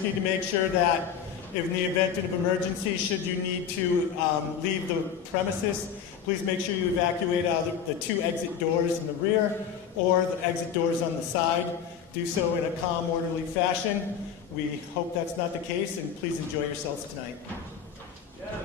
just need to make sure that in the event of emergency, should you need to leave the premises, please make sure you evacuate out of the 2 exit doors in the rear or the exit doors on the side. Do so in a calm, orderly fashion. We hope that's not the case, and please enjoy yourselves tonight. Yeah.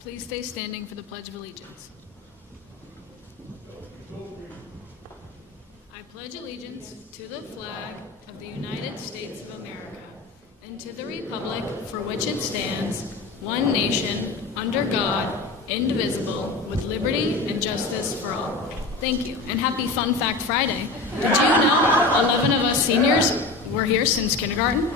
Please stay standing for the Pledge of Allegiance. I pledge allegiance to the flag of the United States of America and to the republic for which it stands, one nation, under God, indivisible, with liberty and justice for all. Thank you, and happy Fun Fact Friday. Did you know 11 of us seniors were here since kindergarten?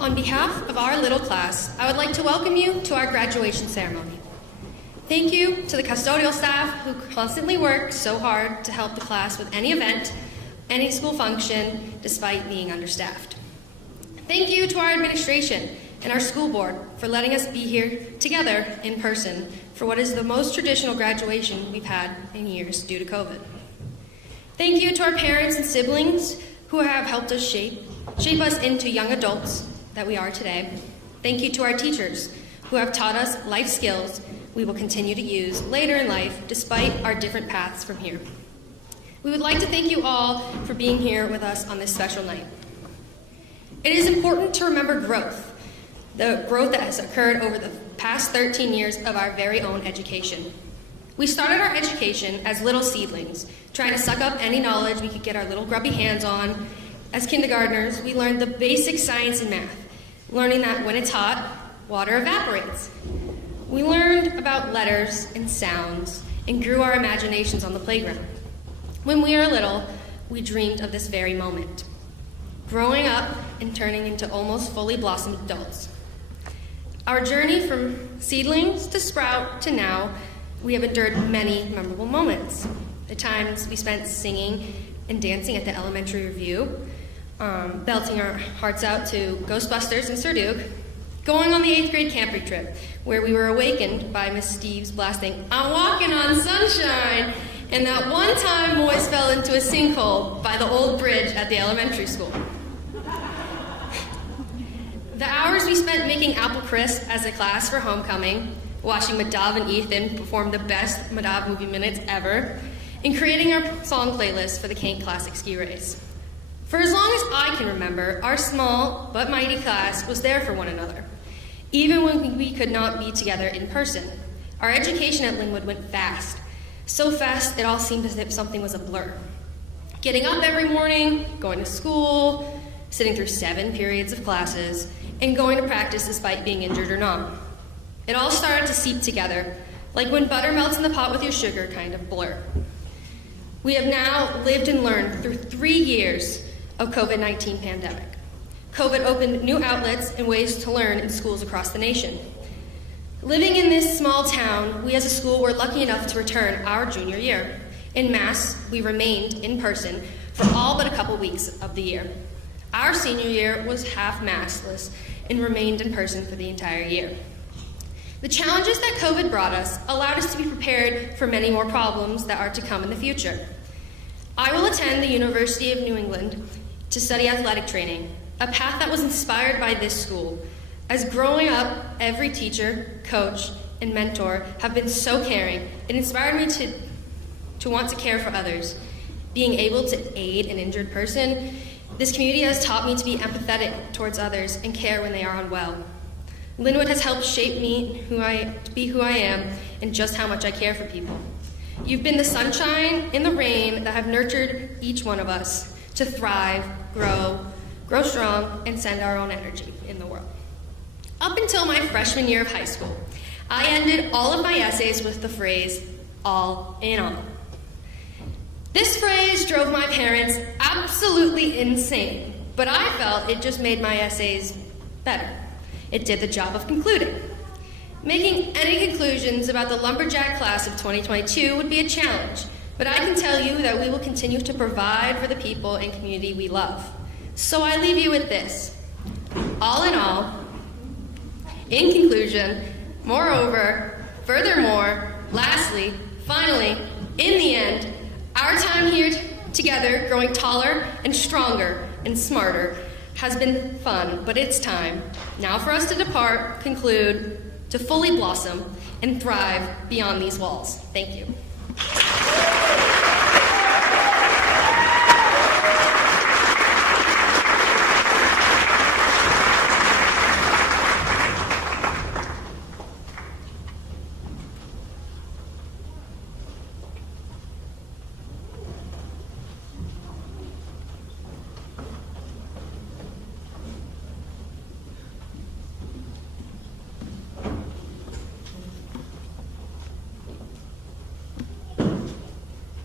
On behalf of our little class, I would like to welcome you to our graduation ceremony. Thank you to the custodial staff who constantly work so hard to help the class with any event, any school function, despite being understaffed. Thank you to our administration and our school board for letting us be here together in person for what is the most traditional graduation we've had in years due to COVID. Thank you to our parents and siblings who have helped us shape us into young adults that we are today. Thank you to our teachers who have taught us life skills we will continue to use later in life despite our different paths from here. We would like to thank you all for being here with us on this special night. It is important to remember growth, the growth that has occurred over the past 13 years of our very own education. We started our education as little seedlings, trying to suck up any knowledge we could get our little grubby hands on. As kindergartners, we learned the basic science and math, learning that when it's hot, water evaporates. We learned about letters and sounds and grew our imaginations on the playground. When we were little, we dreamed of this very moment, growing up and turning into almost fully blossomed adults. Our journey from seedlings to sprout to now, we have endured many memorable moments. The times we spent singing and dancing at the elementary review, belting our hearts out to Ghostbusters and Sir Duke, going on the 8th grade camping trip, where we were awakened by Miss Steve's blasting, "I'm walking on sunshine," and that one time boys fell into a sinkhole by the old bridge at the elementary school. The hours we spent making apple crisp as a class for homecoming, watching Madav and Ethan perform the best Madav movie minutes ever, and creating our song playlist for the Kane Classic Ski Race. For as long as I can remember, our small but mighty class was there for one another, even when we could not be together in person. Our education at Lin-Wood went fast, so fast it all seemed as if something was a blur. Getting up every morning, going to school, sitting through 7 periods of classes, and going to practice despite being injured or not. It all started to seep together, like when butter melts in the pot with your sugar kind of blur. We have now lived and learned through 3 years of COVID-19 pandemic. COVID opened new outlets and ways to learn in schools across the nation. Living in this small town, we as a school were lucky enough to return our junior year. In mass, we remained in person for all but a couple weeks of the year. Our senior year was half massless and remained in person for the entire year. The challenges that COVID brought us allowed us to be prepared for many more problems that are to come in the future. I will attend the University of New England to study athletic training, a path that was inspired by this school. As growing up, every teacher, coach, and mentor have been so caring. It inspired me to want to care for others. Being able to aid an injured person, this community has taught me to be empathetic towards others and care when they are unwell. Lin-Wood has helped shape me to be who I am and just how much I care for people. You've been the sunshine and the rain that have nurtured each one of us to thrive, grow strong, and send our own energy in the world. Up until my freshman year of high school, I ended all of my essays with the phrase, "all in all." This phrase drove my parents absolutely insane, but I felt it just made my essays better. It did the job of concluding. Making any conclusions about the lumberjack class of 2022 would be a challenge, but I can tell you that we will continue to provide for the people and community we love. So I leave you with this. All in all, in conclusion, moreover, furthermore, lastly, finally, in the end, our time here together, growing taller and stronger and smarter, has been fun, but it's time now for us to depart, conclude, to fully blossom, and thrive beyond these walls. Thank you.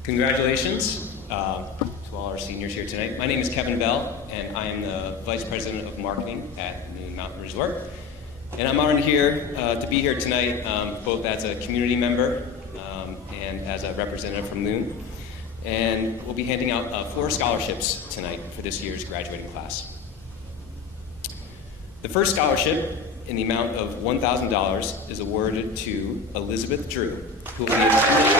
Congratulations to all our seniors here tonight. My name is Kevin Bell, and I am the Vice President of Marketing at New Mountain Resort. And I'm honored here to be here tonight, both as a community member and as a representative from Loon. And we'll be handing out 4 scholarships tonight for this year's graduating class. The first scholarship, in the amount of $1,000, is awarded to Elizabeth Drew, who will be attending.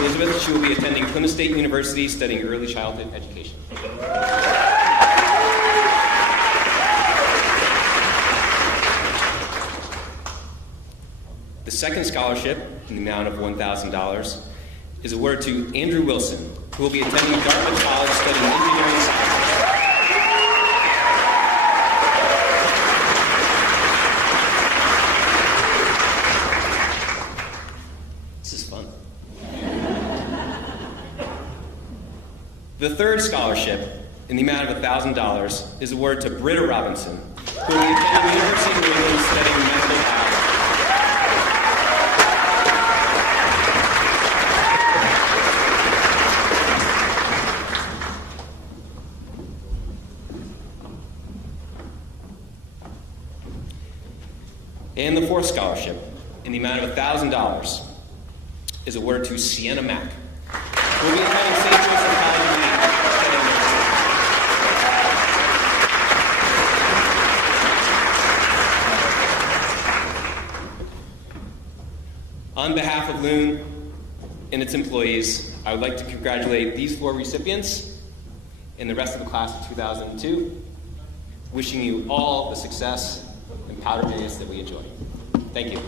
Elizabeth. She will be attending Plymouth State University studying early childhood education. The second scholarship, in the amount of $1,000, is awarded to Andrew Wilson, who will be attending Dartmouth College studying engineering science. The third scholarship, in the amount of $1,000, is awarded to Britta Robinson, who will be attending the University of New England studying medical biology. And the fourth scholarship, in the amount of $1,000, is awarded to Sienna Mack, who will be attending St. Joseph College of Maine. On behalf of Loon and its employees, I would like to congratulate these 4 recipients and the rest of the class of 2002, wishing you all the success and powder days that we enjoy. Thank you.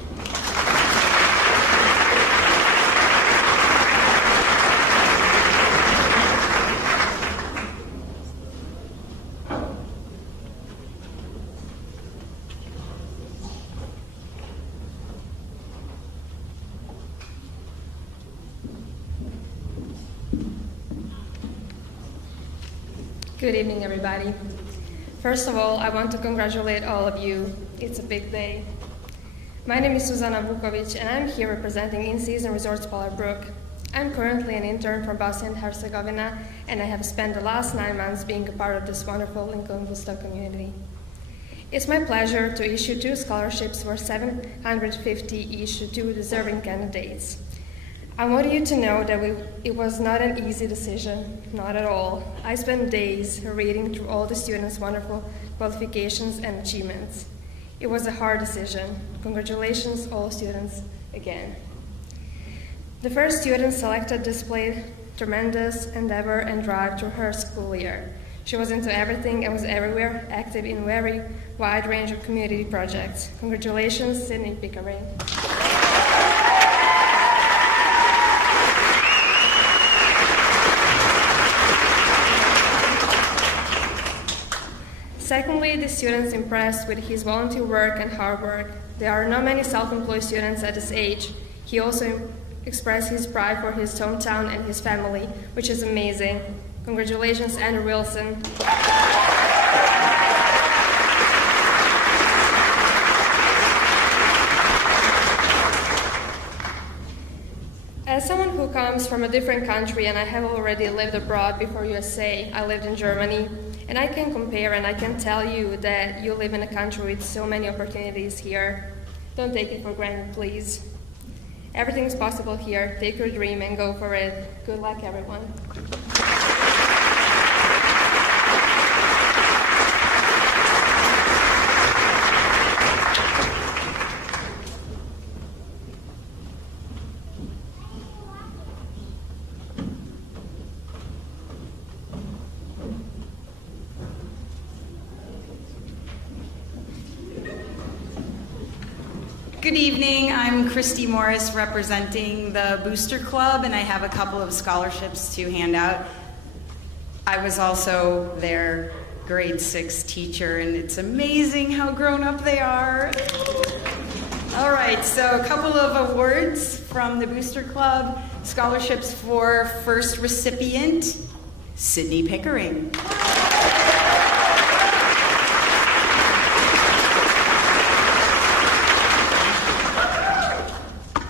Good evening, everybody. First of all, I want to congratulate all of you. It's a big day. My name is Zuzana Vukovic, and I'm here representing In-Season Resorts Brook. I'm currently an intern from Bosnia and Herzegovina, and I have spent the last 9 months being a part of this wonderful Lincoln Woodstock community. It's my pleasure to issue 2 scholarships worth $750 each to 2 deserving candidates. I want you to know that it was not an easy decision, not at all. I spent days reading through all the students' wonderful qualifications and achievements. It was a hard decision. Congratulations, all students, again. The first student selected displayed tremendous endeavor and drive through her school year. She was into everything and was everywhere, active in a very wide range of community projects. Congratulations, Sydney Pickering. Secondly, the students impressed with his volunteer work and hard work. There are not many self-employed students at this age. He also expressed his pride for his hometown and his family, which is amazing. Congratulations, Andrew Wilson. As someone who comes from a different country and I have already lived abroad before USA, I lived in Germany, and I can compare and I can tell you that you live in a country with so many opportunities here. Don't take it for granted, please. Everything is possible here. Take your dream and go for it. Good luck, everyone. Good evening, I'm Christy Morris representing the Booster Club, and I have a couple of scholarships to hand out. I was also their grade 6 teacher, and it's amazing how grown up they are. All right, so a couple of awards from the Booster Club. Scholarships for first recipient, Sydney Pickering.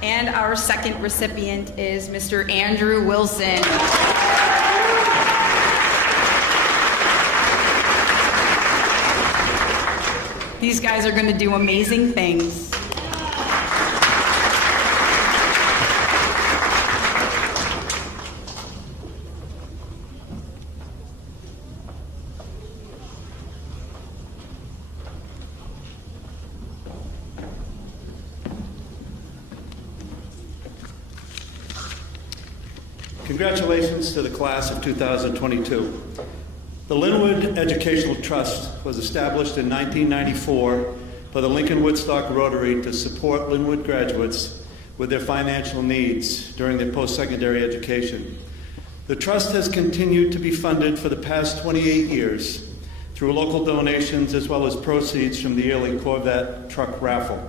And our second recipient is Mr. Andrew Wilson. These guys are going to do amazing things. Congratulations to the class of 2022. The Lin-Wood Educational Trust was established in 1994 for the Lincoln Woodstock Rotary to support Lin-Wood graduates with their financial needs during their post-secondary education. The trust has continued to be funded for the past 28 years through local donations as well as proceeds from the yearly Corvette truck raffle.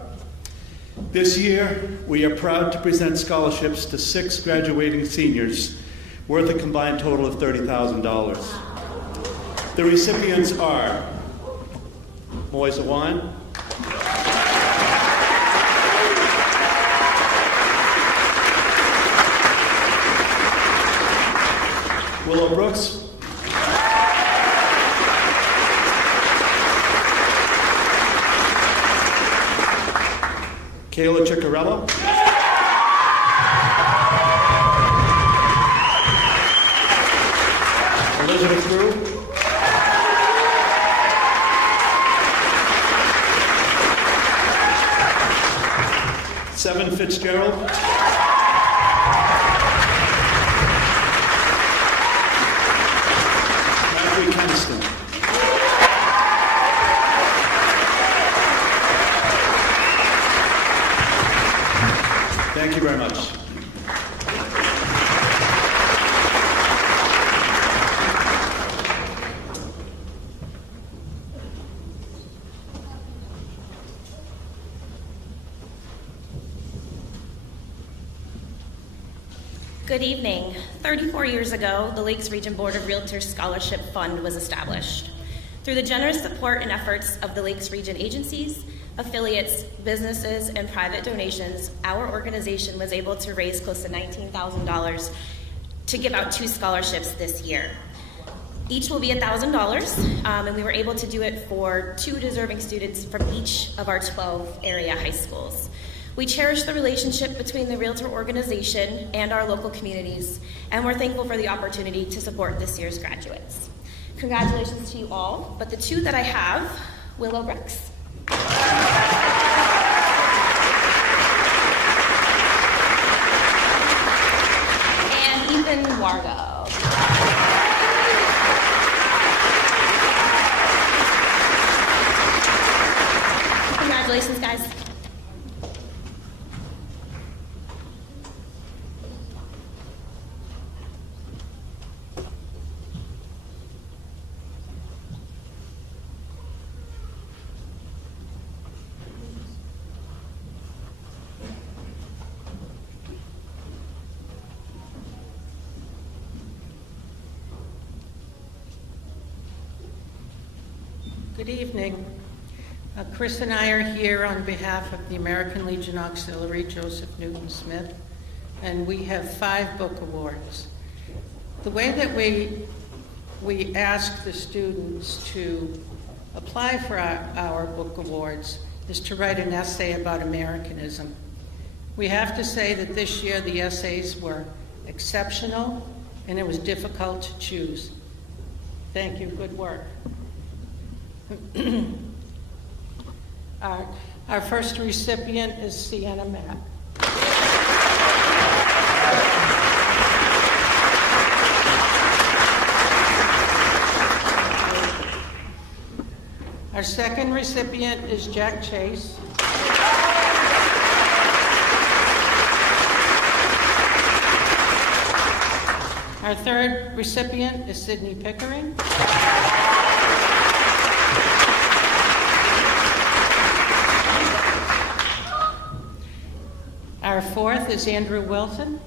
This year, we are proud to present scholarships to 6 graduating seniors worth a combined total of $30,000. The recipients are Moise Awan, Willow Brooks, Kayla Ciccarello, Elizabeth Brew, Seven Fitzgerald, Matthew Keniston. Thank you very much. Good evening. 34 years ago, the Lakes Region Board of Realtors Scholarship Fund was established. Through the generous support and efforts of the Lakes Region agencies, affiliates, businesses, and private donations, our organization was able to raise close to $19,000 to give out 2 scholarships this year. Each will be $1,000, and we were able to do it for 2 deserving students from each of our 12 area high schools. We cherish the relationship between the Realtor organization and our local communities, and we're thankful for the opportunity to support this year's graduates. Congratulations to you all, but the 2 that I have, Willow Brooks. And Ethan Wargo. Congratulations, guys. Good evening. Chris and I are here on behalf of the American Legion Auxiliary Joseph Newton Smith, and we have 5 book awards. The way that we ask the students to apply for our book awards is to write an essay about Americanism. We have to say that this year the essays were exceptional and it was difficult to choose. Thank you, good work. Our first recipient is Sienna Mack. Our second recipient is Jack Chase. Our third recipient is Sydney Pickering. Our fourth is Andrew Wilson.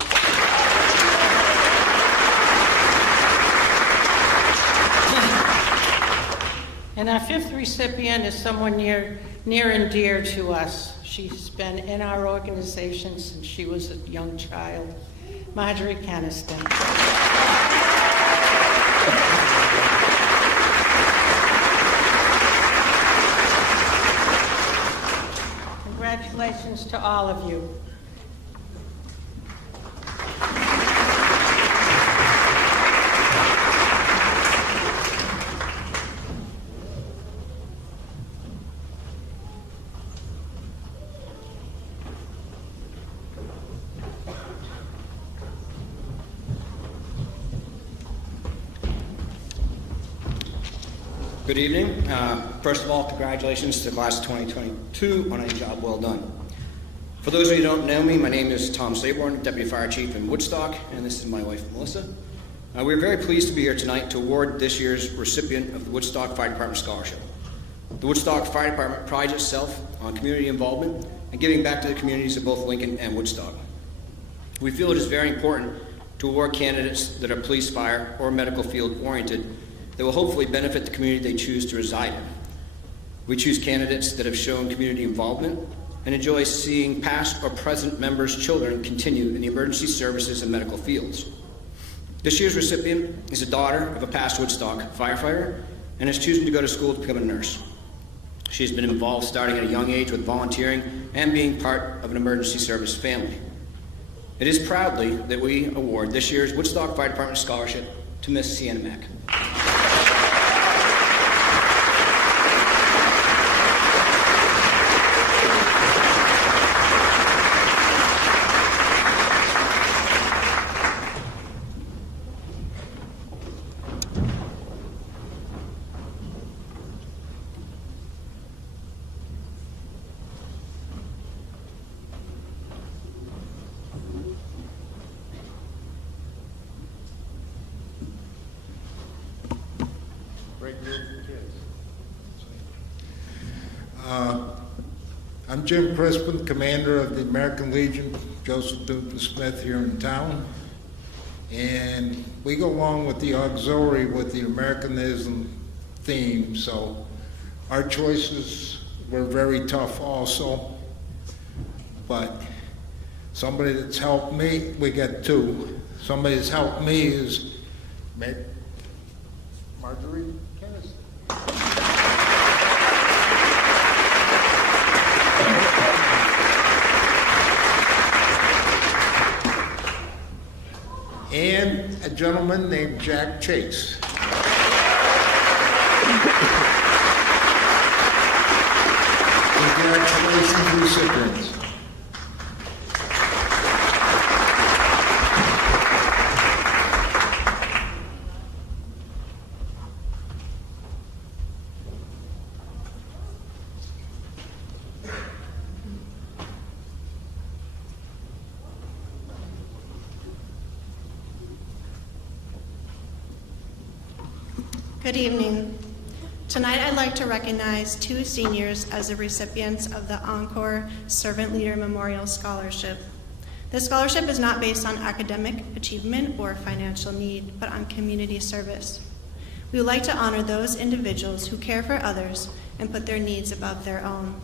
And our fifth recipient is someone near and dear to us. She's been in our organization since she was a young child, Marjorie Keniston. Congratulations to all of you. Good evening. First of all, congratulations to the class of 2022 on a job well done. For those of you who don't know me, my name is Tom Saborn, Deputy Fire Chief in Woodstock, and this is my wife, Melissa. We're very pleased to be here tonight to award this year's recipient of the Woodstock Fire Department Scholarship. The Woodstock Fire Department prides itself on community involvement and giving back to the communities of both Lincoln and Woodstock. We feel it is very important to award candidates that are police, fire, or medical field oriented that will hopefully benefit the community they choose to reside in. We choose candidates that have shown community involvement and enjoy seeing past or present members' children continue in the emergency services and medical fields. This year's recipient is a daughter of a past Woodstock firefighter and is choosing to go to school to become a nurse. She has been involved starting at a young age with volunteering and being part of an emergency service family. It is proudly that we award this year's Woodstock Fire Department Scholarship to Miss Sienna Mack. I'm Jim Crispin, commander of the American Legion, Joseph Newton Smith here in town. And we go along with the auxiliary with the Americanism theme, so our choices were very tough also. But somebody that's helped me, we got two. Somebody that's helped me is Marjorie Kennedy. And a gentleman named Jack Chase. Congratulations, recipients. Good evening. Tonight I'd like to recognize two seniors as the recipients of the Encore Servant Leader Memorial Scholarship. This scholarship is not based on academic achievement or financial need, but on community service. We would like to honor those individuals who care for others and put their needs above their own.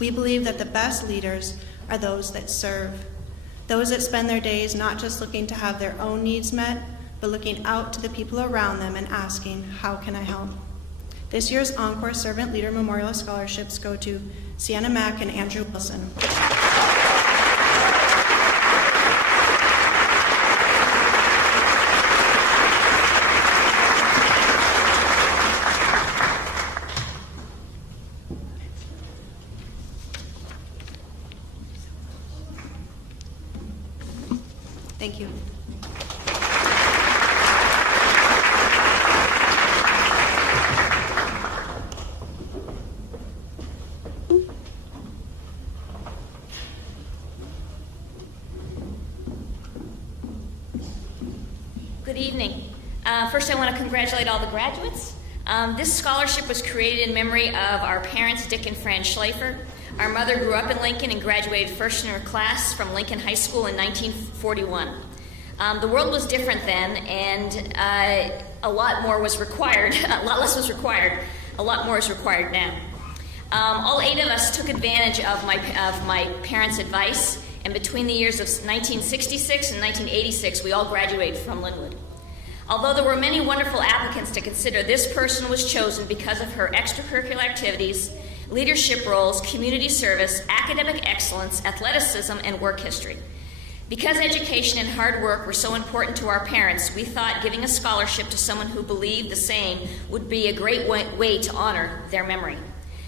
We believe that the best leaders are those that serve, those that spend their days not just looking to have their own needs met, but looking out to the people around them and asking, how can I help? This year's Encore Servant Leader Memorial Scholarships go to Sienna Mack and Andrew Wilson. Thank you. Good evening. First, I want to congratulate all the graduates. This scholarship was created in memory of our parents, Dick and Fran Schleifer. Our mother grew up in Lincoln and graduated first in her class from Lincoln High School in 1941. The world was different then, and a lot more was required. A lot less was required. A lot more is required now. All 8 of us took advantage of my parents' advice, and between the years of 1966 and 1986, we all graduated from Lin-Wood. Although there were many wonderful applicants to consider, this person was chosen because of her extracurricular activities, leadership roles, community service, academic excellence, athleticism, and work history. Because education and hard work were so important to our parents, we thought giving a scholarship to someone who believed the same would be a great way to honor their memory.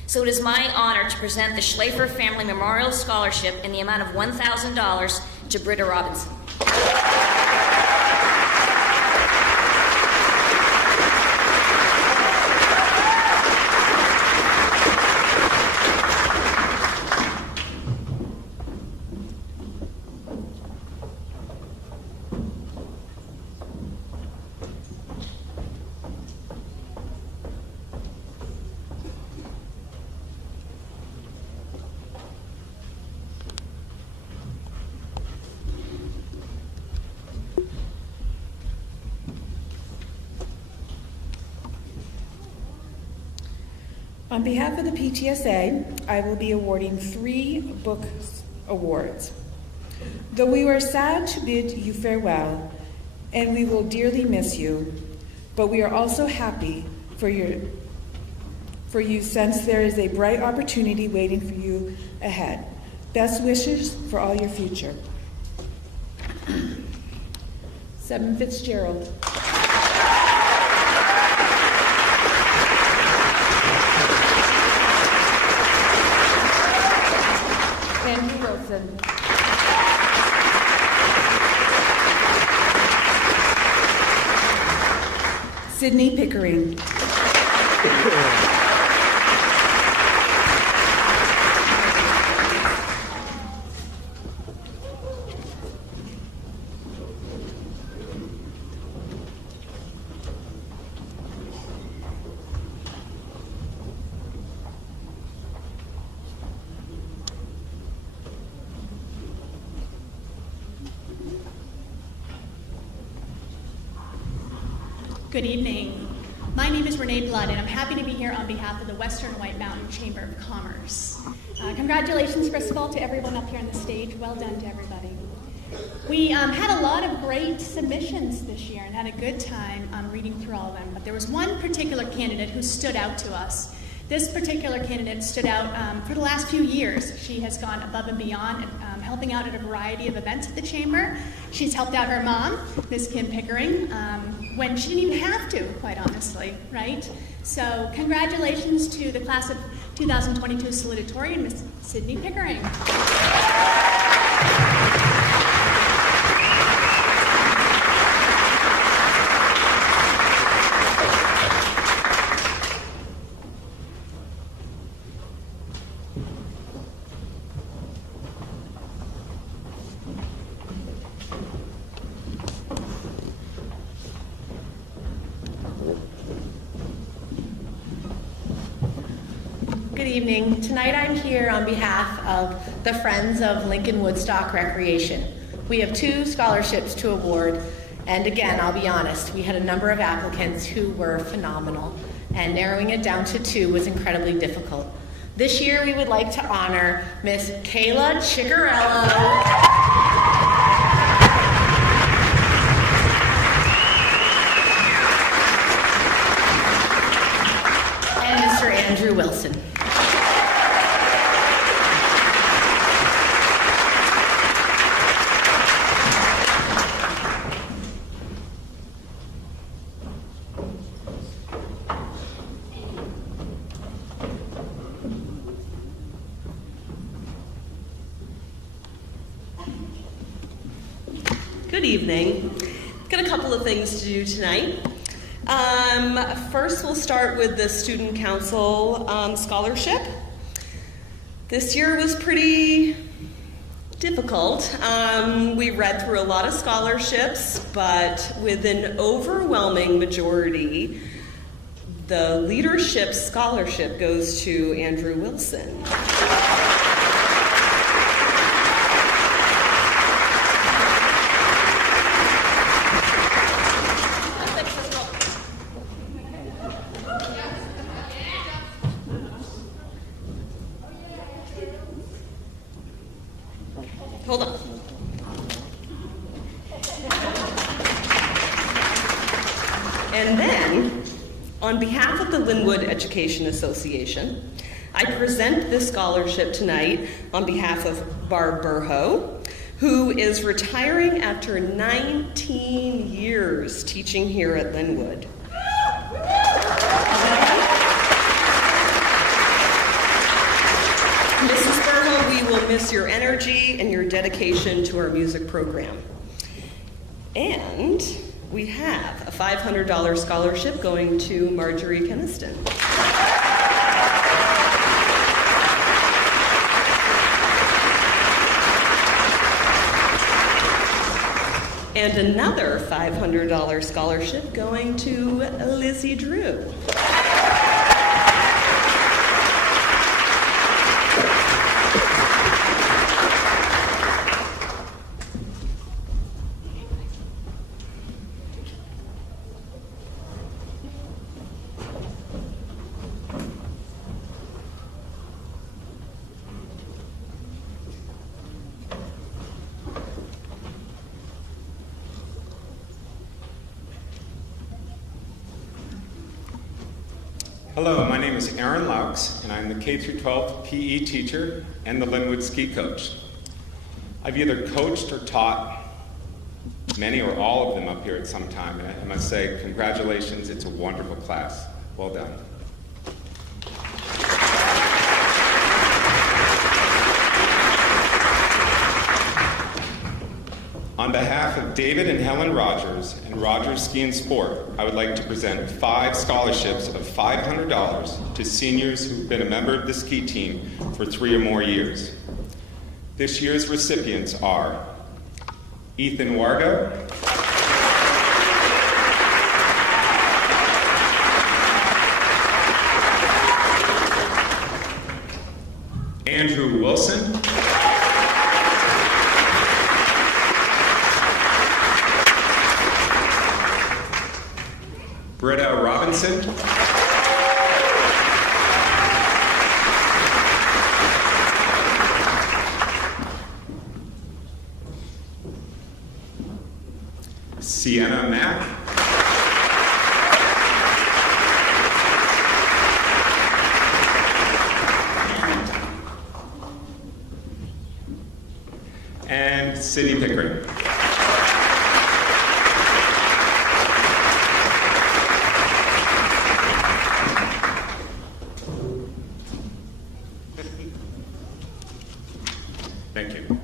So it is my honor to present the Schlafer Family Memorial Scholarship in the amount of $1,000 to Britta Robinson. On behalf of the PTSA, I will be awarding 3 book awards. Though we are sad to bid you farewell, and we will dearly miss you, but we are also happy for you since there is a bright opportunity waiting for you ahead. Best wishes for all your future. 7 Fitzgerald. Andrew Wilson. Sydney Pickering. Good evening. My name is Renee Blood, and I'm happy to be here on behalf of the Western White Mountain Chamber of Commerce. Congratulations, first of all, to everyone up here on the stage. Well done to everybody. We had a lot of great submissions this year and had a good time reading through all of them, but there was one particular candidate who stood out to us. This particular candidate stood out for the last few years. She has gone above and beyond, helping out at a variety of events at the Chamber. She's helped out her mom, Miss Kim Pickering, when she didn't even have to, quite honestly, right? So congratulations to the class of 2022 salutatorian, Miss Sydney Pickering. Good evening. Tonight I'm here on behalf of the Friends of Lincoln Woodstock Recreation. We have 2 scholarships to award, and again, I'll be honest, we had a number of applicants who were phenomenal, and narrowing it down to 2 was incredibly difficult. This year we would like to honor Miss Kayla Ciccarello and Mr. Andrew Wilson. Good evening. Got a couple of things to do tonight. First, we'll start with the Student Council scholarship. This year was pretty difficult. We read through a lot of scholarships, but with an overwhelming majority, the Leadership Scholarship goes to Andrew Wilson. Hold on. And then, on behalf of the Lin-Wood Education Association, I present this scholarship tonight on behalf of Barb Burho, who is retiring after 19 years teaching here at Lin-Wood. Mrs. Burho, we will miss your energy and your dedication to our music program. And we have a $500 scholarship going to Marjorie Keniston. And another $500 scholarship going to Lizzie Drew. Hello, my name is Aaron Laux, and I'm the K-12 PE teacher and the Lin-Wood ski coach. I've either coached or taught many or all of them up here at some time, and I must say, congratulations, it's a wonderful class. Well done. On behalf of David and Helen Rogers and Rogers Ski and Sport, I would like to present 5 scholarships of $500 to seniors who've been a member of the ski team for 3 or more years. This year's recipients are Ethan Wargo, Andrew Wilson, Britta Robinson, Sienna Mack, and Sydney Pickering. Thank you.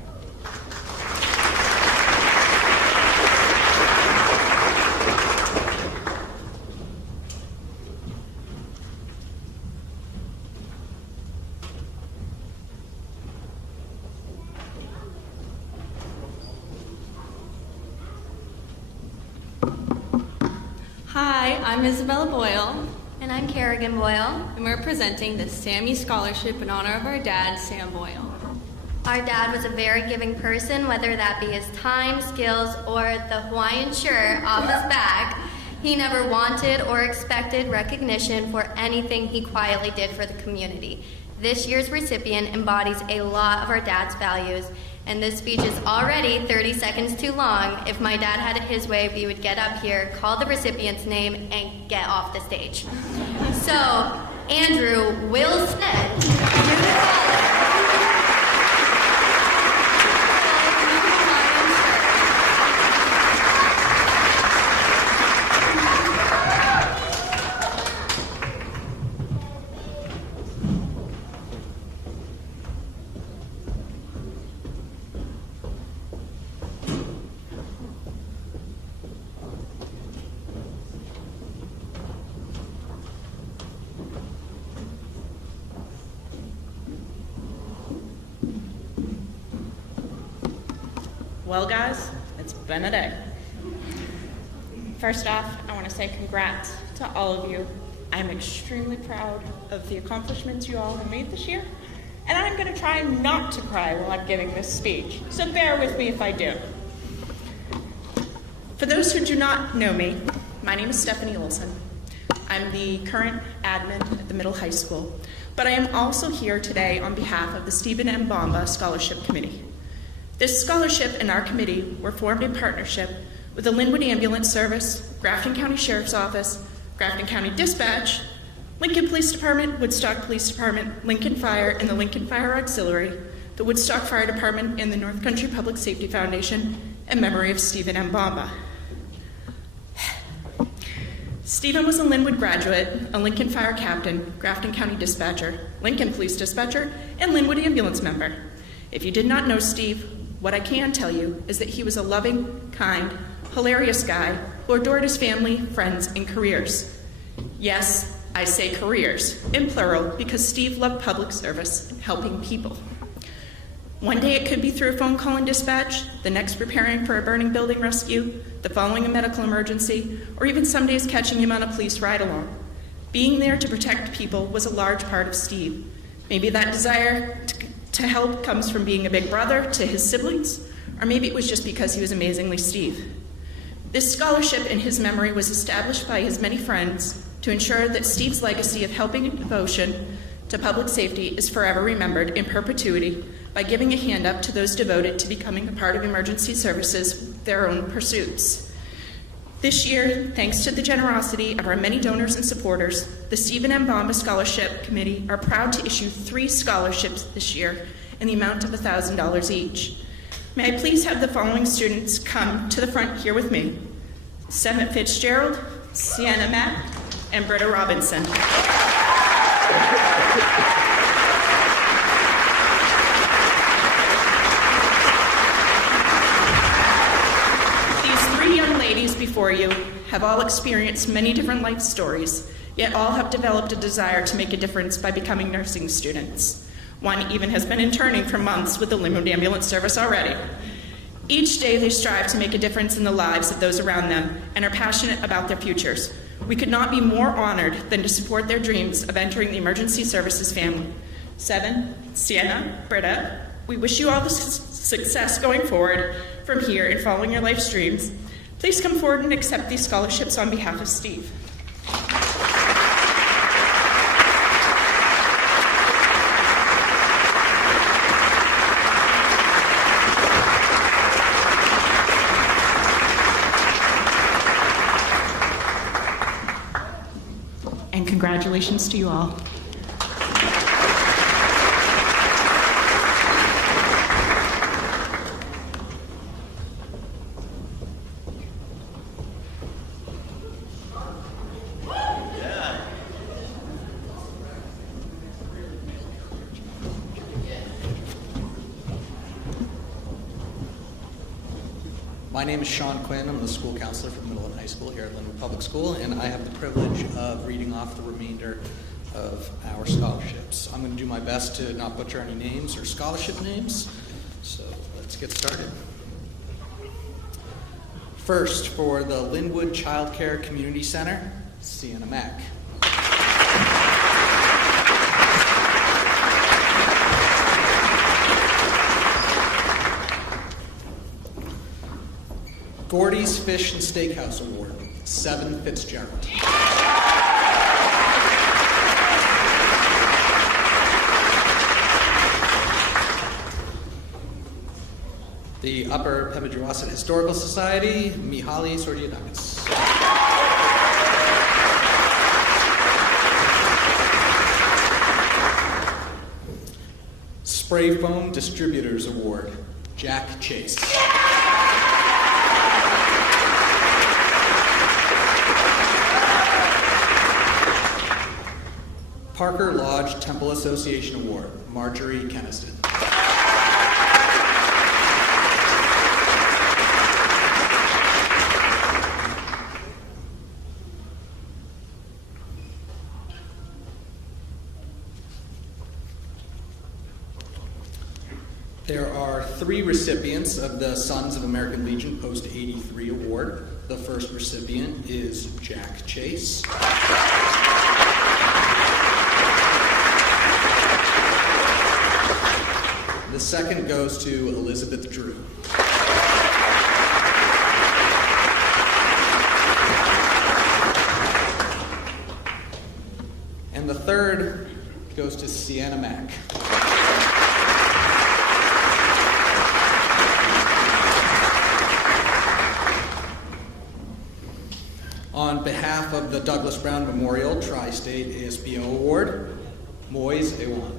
Hi, I'm Isabella Boyle. And I'm Kerrigan Boyle. And we're presenting the Sammy Scholarship in honor of our dad, Sam Boyle. Our dad was a very giving person, whether that be his time, skills, or the Hawaiian shirt off his back. He never wanted or expected recognition for anything he quietly did for the community. This year's recipient embodies a lot of our dad's values, and this speech is already 30 seconds too long. If my dad had it his way, we would get up here, call the recipient's name, and get off the stage. So, Andrew Wilson. Well, guys, it's been a day. First off, I want to say congrats to all of you. I'm extremely proud of the accomplishments you all have made this year, and I'm going to try not to cry while I'm giving this speech, so bear with me if I do. For those who do not know me, my name is Stephanie Olson. I'm the current admin at the middle high school, but I am also here today on behalf of the Stephen M. Bomba Scholarship Committee. This scholarship and our committee were formed in partnership with the Lin-Wood Ambulance Service, Grafton County Sheriff's Office, Grafton County Dispatch, Lincoln Police Department, Woodstock Police Department, Lincoln Fire, and the Lincoln Fire Auxiliary, the Woodstock Fire Department, and the North Country Public Safety Foundation, in memory of Stephen M. Bomba. Stephen was a Lin-Wood graduate, a Lincoln Fire captain, Grafton County dispatcher, Lincoln Police dispatcher, and Lin-Wood ambulance member. If you did not know Steve, what I can tell you is that he was a loving, kind, hilarious guy who adored his family, friends, and careers. Yes, I say careers, in plural, because Steve loved public service and helping people. One day it could be through a phone call and dispatch, the next preparing for a burning building rescue, the following a medical emergency, or even some days catching him on a police ride-along. Being there to protect people was a large part of Steve. Maybe that desire to help comes from being a big brother to his siblings, or maybe it was just because he was amazingly Steve. This scholarship in his memory was established by his many friends to ensure that Steve's legacy of helping and devotion to public safety is forever remembered in perpetuity by giving a hand up to those devoted to becoming a part of emergency services with their own pursuits. This year, thanks to the generosity of our many donors and supporters, the Stephen M. Bomba Scholarship Committee are proud to issue 3 scholarships this year in the amount of $1,000 each. May I please have the following students come to the front here with me: Seth Fitzgerald, Sienna Mack, and Britta Robinson. These 3 young ladies before you have all experienced many different life stories, yet all have developed a desire to make a difference by becoming nursing students. One even has been interning for months with the Lin-Wood Ambulance Service already. Each day they strive to make a difference in the lives of those around them and are passionate about their futures. We could not be more honored than to support their dreams of entering the emergency services family. Seven, Sienna, Britta, we wish you all the success going forward from here in following your life's dreams. Please come forward and accept these scholarships on behalf of Steve. And congratulations to you all. My name is Sean Quinn. I'm the school counselor for middle and high school here at Lin-Wood Public School, and I have the privilege of reading off the remainder of our scholarships. I'm going to do my best to not butcher any names or scholarship names, so let's get started. First, for the Lin-Wood Child Care Community Center, Sienna Mack. Gordy's Fish and Steakhouse Award, Seven Fitzgerald. The Upper Pemigewasset Historical Society, Mihaly Sordiadakis. Spray Foam Distributors Award, Jack Chase. Parker Lodge Temple Association Award, Marjorie Keniston. There are 3 recipients of the Sons of American Legion Post 83 Award. The first recipient is Jack Chase. The second goes to Elizabeth Drew. And the third goes to Sienna Mack. On behalf of the Douglas Brown Memorial Tri-State ASBO Award, Moise Ewan.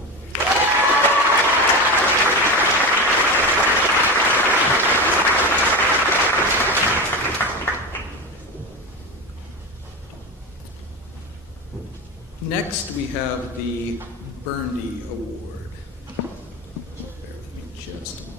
Next, we have the Burndy Award. Bear with me just a moment.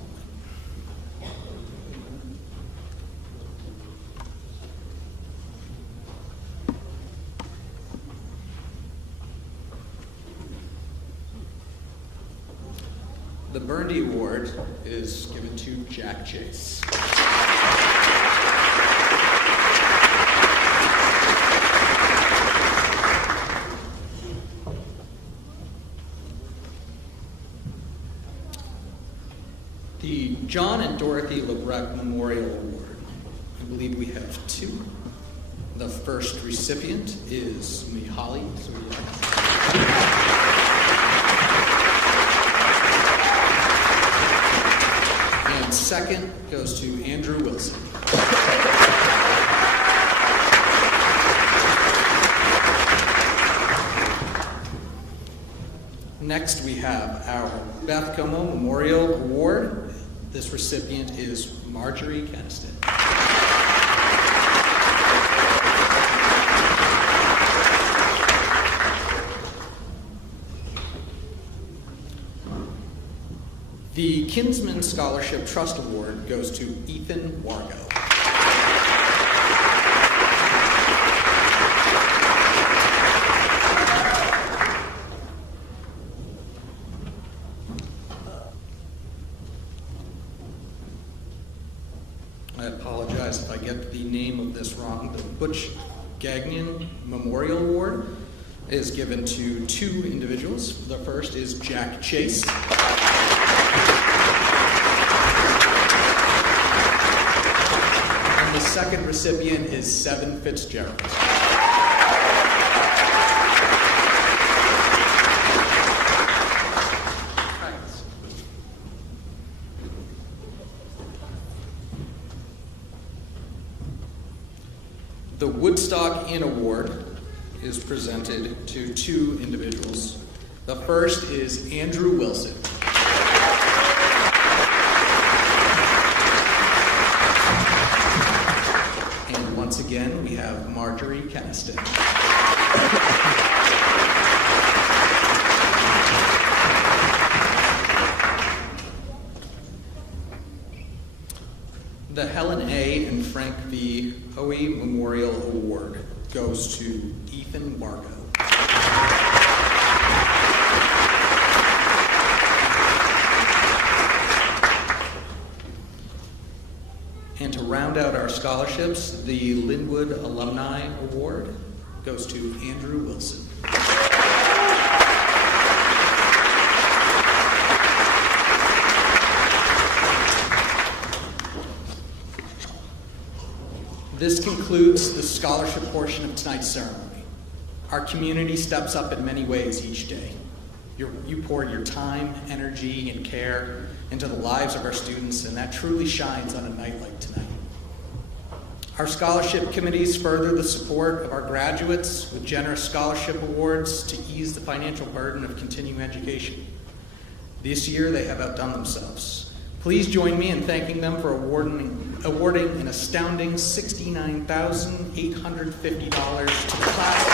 The Burndy Award is given to Jack Chase. The John and Dorothy LeBrecq Memorial Award. I believe we have two. The first recipient is Mihaly. And second goes to Andrew Wilson. Next, we have our Beth Como Memorial Award. This recipient is Marjorie Keniston. The Kinsman Scholarship Trust Award goes to Ethan Wargo. I apologize if I get the name of this wrong. The Butch Gagnon Memorial Award is given to two individuals. The first is Jack Chase. And the second recipient is Seven Fitzgerald. The Woodstock Inn Award is presented to two individuals. The first is Andrew Wilson. And once again, we have Marjorie Keniston. The Helen A. and Frank V. Hoey Memorial Award goes to Ethan Wargo. And to round out our scholarships, the Lin-Wood Alumni Award goes to Andrew Wilson. This concludes the scholarship portion of tonight's ceremony. Our community steps up in many ways each day. You pour your time, energy, and care into the lives of our students, and that truly shines on a night like tonight. Our scholarship committees further the support of our graduates with generous scholarship awards to ease the financial burden of continuing education. This year, they have outdone themselves. Please join me in thanking them for awarding an astounding $69,850 to the class.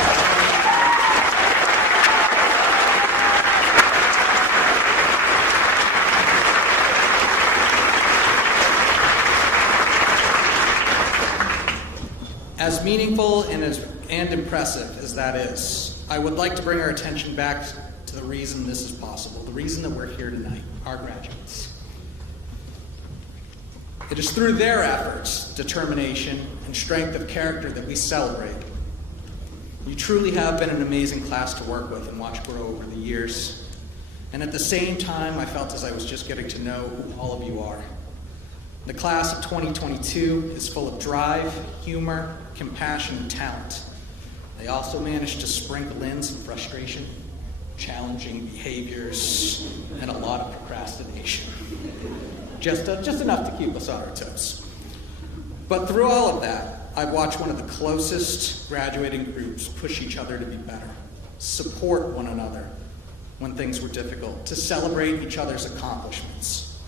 As meaningful and impressive as that is, I would like to bring our attention back to the reason this is possible, the reason that we're here tonight, our graduates. It is through their efforts, determination, and strength of character that we celebrate. You truly have been an amazing class to work with and watch grow over the years. And at the same time, I felt as I was just getting to know who all of you are. The class of 2022 is full of drive, humor, compassion, and talent. They also managed to sprinkle in some frustration, challenging behaviors, and a lot of procrastination. Just enough to keep us on our toes. But through all of that, I've watched one of the closest graduating groups push each other to be better, support one another when things were difficult, to celebrate each other's accomplishments.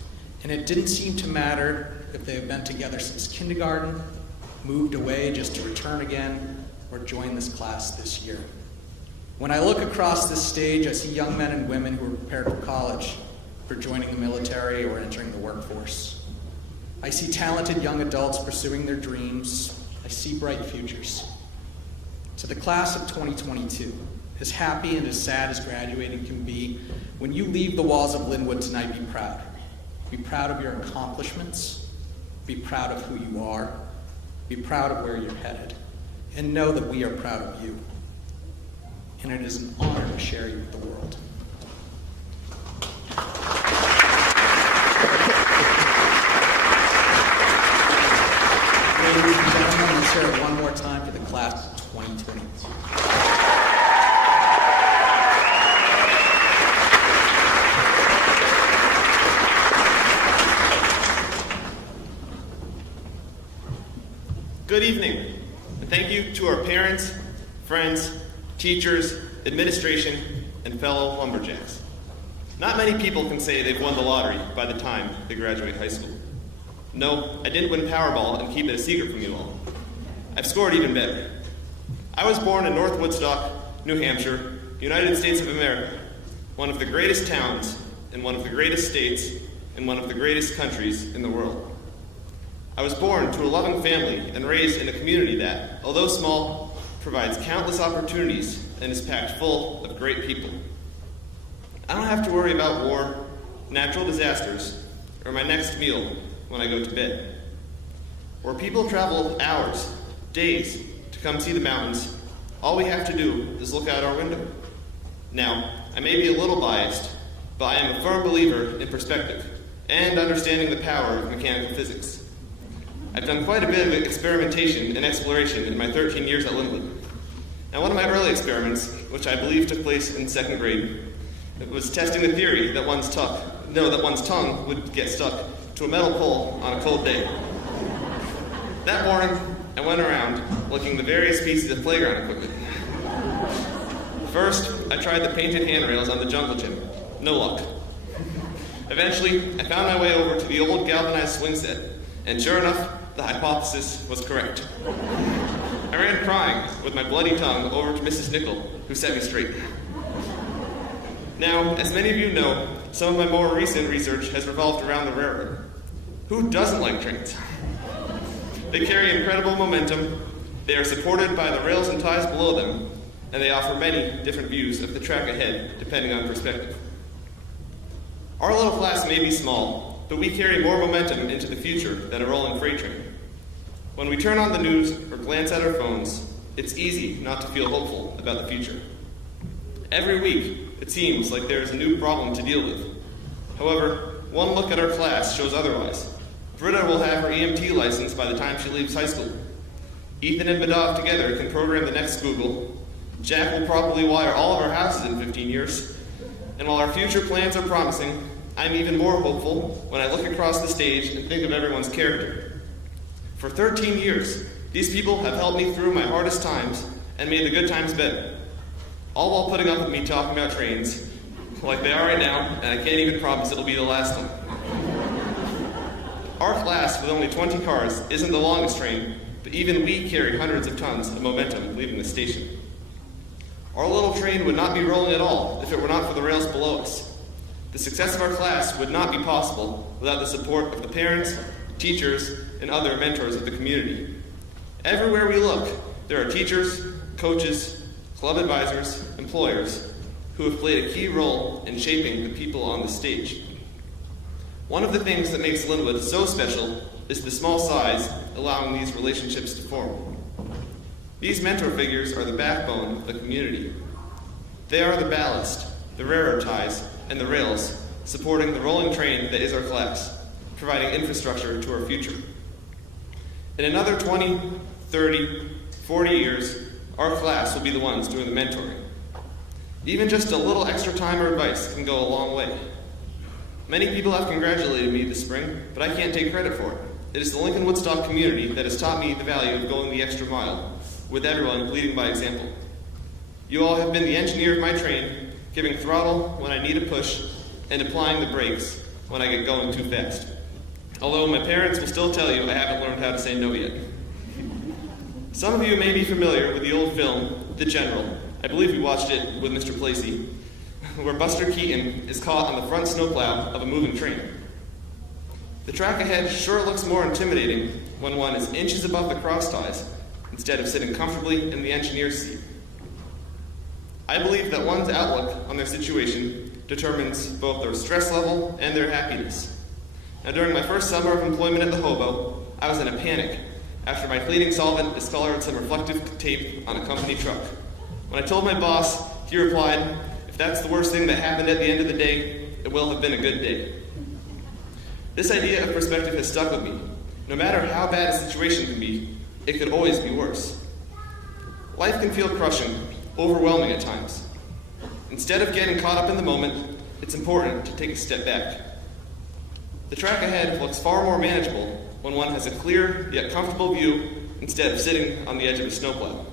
And it didn't seem to matter if they had been together since kindergarten, moved away just to return again, or join this class this year. When I look across this stage, I see young men and women who are prepared for college, for joining the military or entering the workforce. I see talented young adults pursuing their dreams. I see bright futures. To the class of 2022, as happy and as sad as graduating can be, when you leave the walls of Lin-Wood tonight, be proud. Be proud of your accomplishments. Be proud of who you are. Be proud of where you're headed. And know that we are proud of you. And it is an honor to share you with the world. Ladies and gentlemen, let's hear it one more time for the class of 2022. Good evening, and thank you to our parents, friends, teachers, administration, and fellow lumberjacks. Not many people can say they've won the lottery by the time they graduate high school. No, I didn't win Powerball and keep it a secret from you all. I've scored even better. I was born in North Woodstock, New Hampshire, United States of America, one of the greatest towns in one of the greatest states in one of the greatest countries in the world. I was born to a loving family and raised in a community that, although small, provides countless opportunities and is packed full of great people. I don't have to worry about war, natural disasters, or my next meal when I go to bed. Where people travel hours, days, to come see the mountains, all we have to do is look out our window. Now, I may be a little biased, but I am a firm believer in perspective and understanding the power of mechanical physics. I've done quite a bit of experimentation and exploration in my 13 years at Lin-Wood. Now, one of my early experiments, which I believe took place in 2nd grade, was testing the theory that one's tongue would get stuck to a metal pole on a cold day. That morning, I went around looking the various pieces of playground equipment. First, I tried the painted handrails on the jungle gym. No luck. Eventually, I found my way over to the old galvanized swing set, and sure enough, the hypothesis was correct. I ran crying with my bloody tongue over to Mrs. Nickel, who set me straight. Now, as many of you know, some of my more recent research has revolved around the railroad. Who doesn't like trains? They carry incredible momentum, they are supported by the rails and ties below them, and they offer many different views of the track ahead, depending on perspective. Our little class may be small, but we carry more momentum into the future than a rolling freight train. When we turn on the news or glance at our phones, it's easy not to feel hopeful about the future. Every week, it seems like there is a new problem to deal with. However, one look at our class shows otherwise. Britta will have her EMT license by the time she leaves high school. Ethan and Madhav together can program the next Google. Jack will probably wire all of our houses in 15 years. And while our future plans are promising, I'm even more hopeful when I look across the stage and think of everyone's character. For 13 years, these people have helped me through my hardest times and made the good times better. All while putting up with me talking about trains, like they are right now, and I can't even promise it'll be the last one. Our class, with only 20 cars, isn't the longest train, but even we carry hundreds of tons of momentum leaving the station. Our little train would not be rolling at all if it were not for the rails below us. The success of our class would not be possible without the support of the parents, teachers, and other mentors of the community. Everywhere we look, there are teachers, coaches, club advisors, employers, who have played a key role in shaping the people on the stage. One of the things that makes Lin-Wood so special is the small size allowing these relationships to form. These mentor figures are the backbone of the community. They are the ballast, the railroad ties, and the rails supporting the rolling train that is our class, providing infrastructure to our future. In another 20, 30, 40 years, our class will be the ones doing the mentoring. Even just a little extra time or advice can go a long way. Many people have congratulated me this spring, but I can't take credit for it. it is the Lincoln Woodstock community that has taught me the value of going the extra mile, with everyone leading by example. You all have been the engineer of my train, giving throttle when I need a push, and applying the brakes when I get going too fast. Although my parents will still tell you I haven't learned how to say no yet. Some of you may be familiar with the old film, The General. I believe we watched it with Mr. Placey, where Buster Keaton is caught on the front snowplow of a moving train. The track ahead sure looks more intimidating when one is inches above the cross ties instead of sitting comfortably in the engineer's seat. I believe that one's outlook on their situation determines both their stress level and their happiness. Now, during my first summer of employment at the Hobo, I was in a panic after my cleaning solvent discolored some reflective tape on a company truck. When I told my boss, he replied, "If that's the worst thing that happened at the end of the day, it will have been a good day." This idea of perspective has stuck with me. No matter how bad a situation can be, it could always be worse. Life can feel crushing, overwhelming at times. Instead of getting caught up in the moment, it's important to take a step back. The track ahead looks far more manageable when one has a clear yet comfortable view instead of sitting on the edge of a snowplow.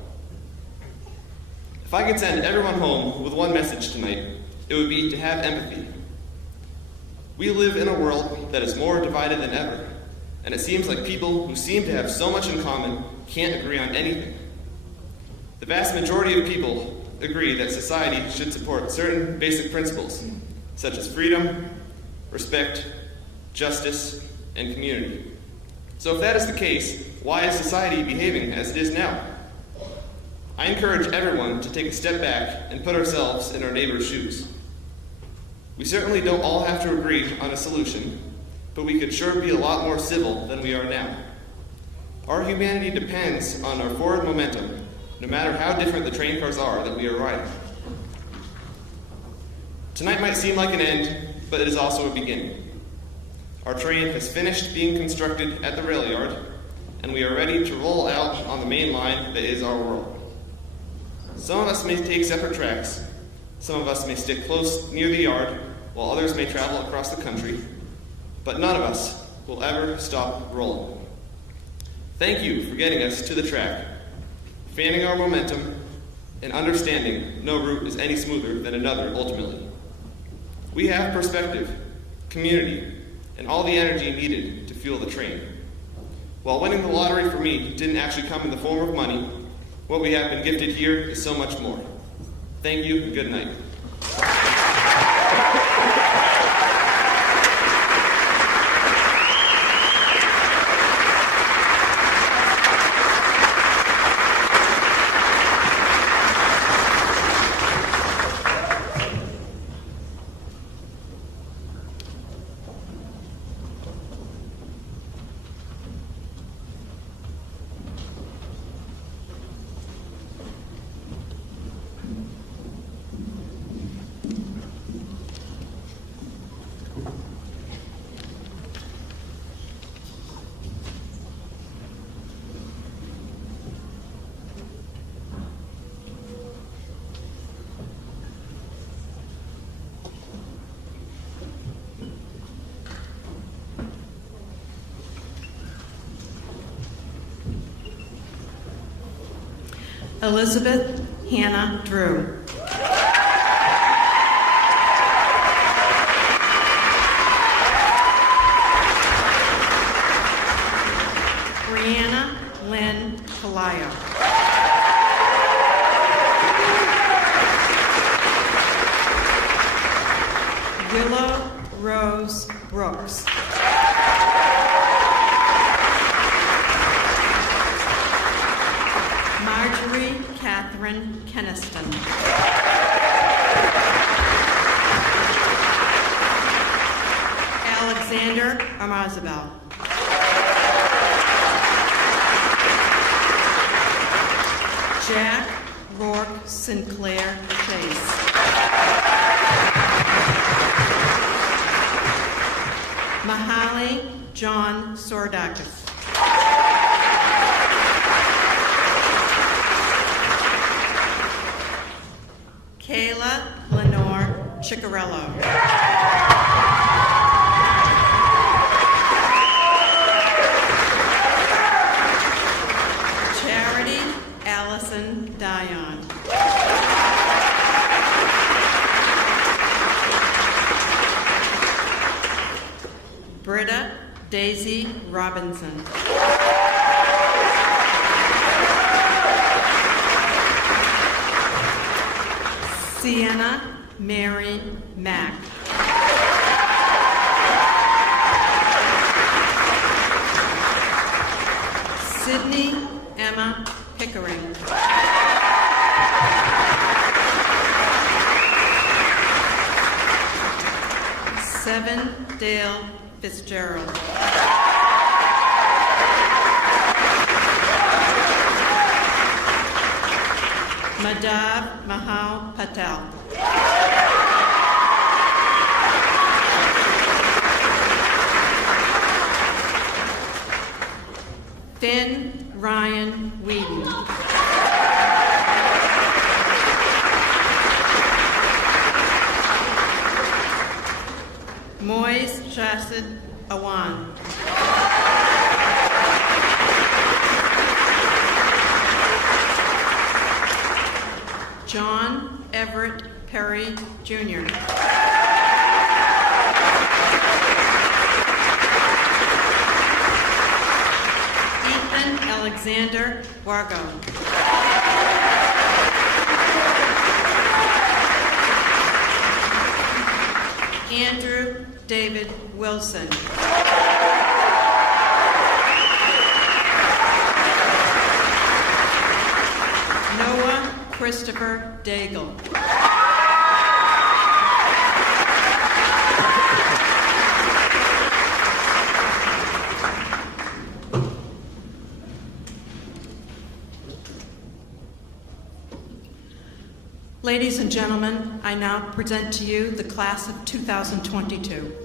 If I could send everyone home with one message tonight, it would be to have empathy. We live in a world that is more divided than ever, and it seems like people who seem to have so much in common can't agree on anything. The vast majority of people agree that society should support certain basic principles, such as freedom, respect, justice, and community. So if that is the case, why is society behaving as it is now? I encourage everyone to take a step back and put ourselves in our neighbor's shoes. We certainly don't all have to agree on a solution, but we could sure be a lot more civil than we are now. Our humanity depends on our forward momentum, no matter how different the train cars are that we are riding. Tonight might seem like an end, but it is also a beginning. Our train has finished being constructed at the rail yard, and we are ready to roll out on the main line that is our world. Some of us may take separate tracks, some of us may stick close near the yard, while others may travel across the country, but none of us will ever stop rolling. Thank you for getting us to the track, fanning our momentum, and understanding no route is any smoother than another ultimately. We have perspective, community, and all the energy needed to fuel the train. While winning the lottery for me didn't actually come in the form of money, what we have been gifted here is so much more. Thank you and good night. Elizabeth Hannah Drew. Brianna Lynn Palayo. Willow Rose Brooks. Marjorie Catherine Keniston. Alexander Amazabel. Jack Rourke Sinclair Chase. Mahali John Sordakis. Kayla Lenore Ciccarello. Daisy Robinson. Sienna Mary Mack. Sydney Emma Pickering. Seven Dale Fitzgerald. Madhav Mahal Patel. Finn Ryan Whedon. Moise Chassid Awan. John Everett Perry, Jr. Ethan Alexander Wargo. Andrew David Wilson. Noah Christopher Daigle. Ladies and gentlemen, I now present to you the class of 2022.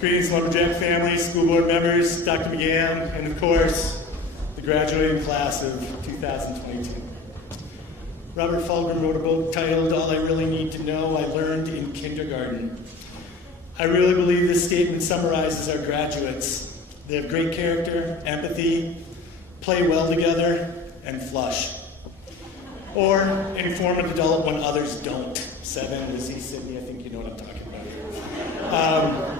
Greetings, Lumberjack family, school board members, Dr. McGann, and of course, the graduating class of 2022. Robert Fulghum wrote a book titled, All I Really Need to Know I Learned in Kindergarten. I really believe this statement summarizes our graduates. They have great character, empathy, play well together, and flush. Or inform and adult when others don't. 7, Lizzie, Sydney, I think you know what I'm talking about.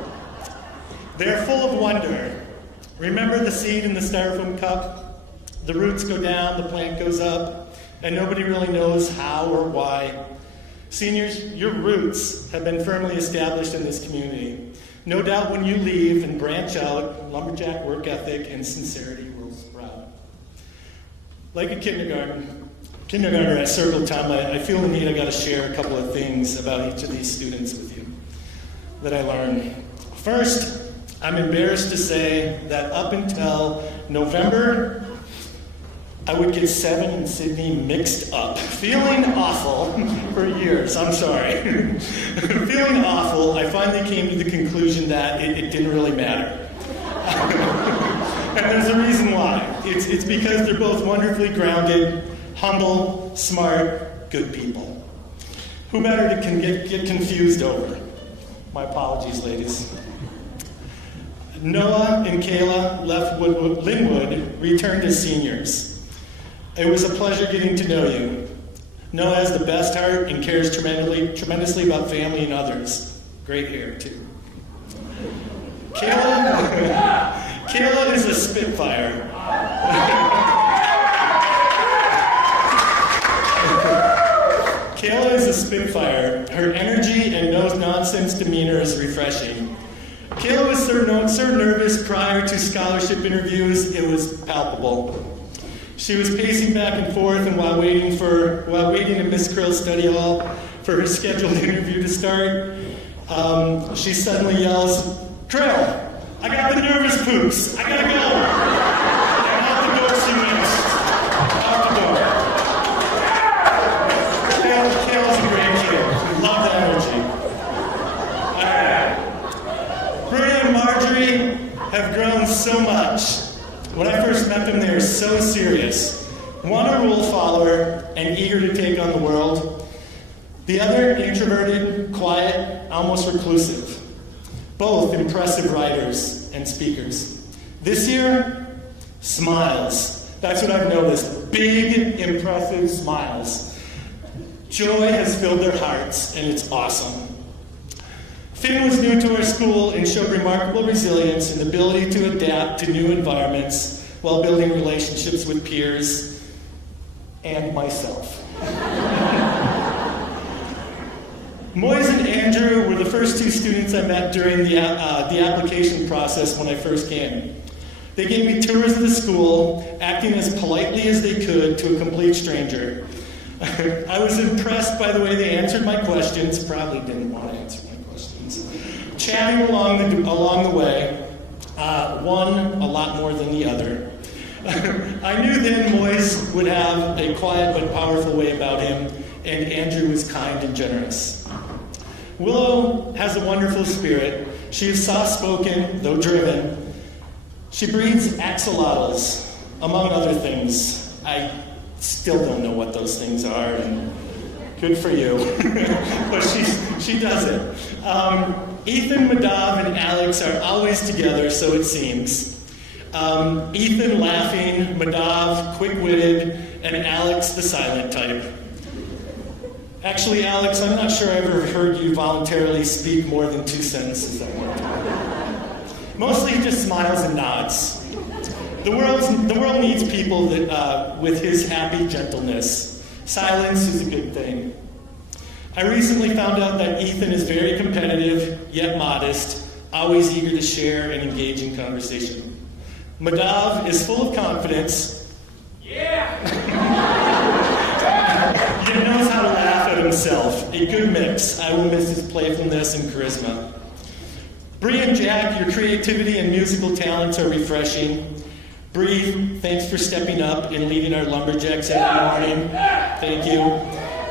They're full of wonder. Remember the seed in the styrofoam cup? The roots go down, the plant goes up, and nobody really knows how or why. Seniors, your roots have been firmly established in this community. No doubt when you leave and branch out, lumberjack work ethic and sincerity will sprout. Like a kindergartner at Circle Time, I feel the need I got to share a couple of things about each of these students with you that I learned. First, I'm embarrassed to say that up until November, I would get 7 and Sydney mixed up. Feeling awful for years, I'm sorry. Feeling awful, I finally came to the conclusion that it didn't really matter. And there's a reason why. It's because they're both wonderfully grounded, humble, smart, good people. Who better to get confused over? My apologies, ladies. Noah and Kayla left Lin-Wood, returned as seniors. It was a pleasure getting to know you. Noah has the best heart and cares tremendously about family and others. Great hair, too. Kayla is a spitfire. Kayla is a spitfire. Her energy and no-nonsense demeanor is refreshing. Kayla was so nervous prior to scholarship interviews, it was palpable. She was pacing back and forth, and while waiting in Miss Krill's study hall for her scheduled interview to start, she suddenly yells, "Krill, I got the nervous poops. I gotta go." And out the door she went. Out the door. Kayla's a great kid. Love the energy. All right. Bruna and Marjorie have grown so much. When I first met them, they were so serious. One a rule follower and eager to take on the world. The other introverted, quiet, almost reclusive. Both impressive writers and speakers. This year, smiles. That's what I've noticed. Big, impressive smiles. Joy has filled their hearts, and it's awesome. Finn was new to our school and showed remarkable resilience and ability to adapt to new environments while building relationships with peers and myself. Moise and Andrew were the first two students I met during the application process when I first came. They gave me tours of the school, acting as politely as they could to a complete stranger. I was impressed by the way they answered my questions, probably didn't want to answer my questions. Chatting along the way, one a lot more than the other. I knew then Moise would have a quiet but powerful way about him, and Andrew was kind and generous. Willow has a wonderful spirit. She is soft-spoken, though driven. She breeds axolotls, among other things. I still don't know what those things are, and good for you. But she does it. Ethan, Madav, and Alex are always together, so it seems. Ethan laughing, Madav quick-witted, and Alex the silent type. Actually, Alex, I'm not sure I ever heard you voluntarily speak more than 2 sentences at one time. Mostly he just smiles and nods. The world needs people that, with his happy gentleness. Silence is a good thing. I recently found out that Ethan is very competitive, yet modest, always eager to share and engage in conversation. Madav is full of confidence. Yeah! Yet knows how to laugh at himself. A good mix. I will miss his playfulness and charisma. Bree and Jack, your creativity and musical talents are refreshing. Bree, thanks for stepping up and leading our lumberjacks every morning. Thank you.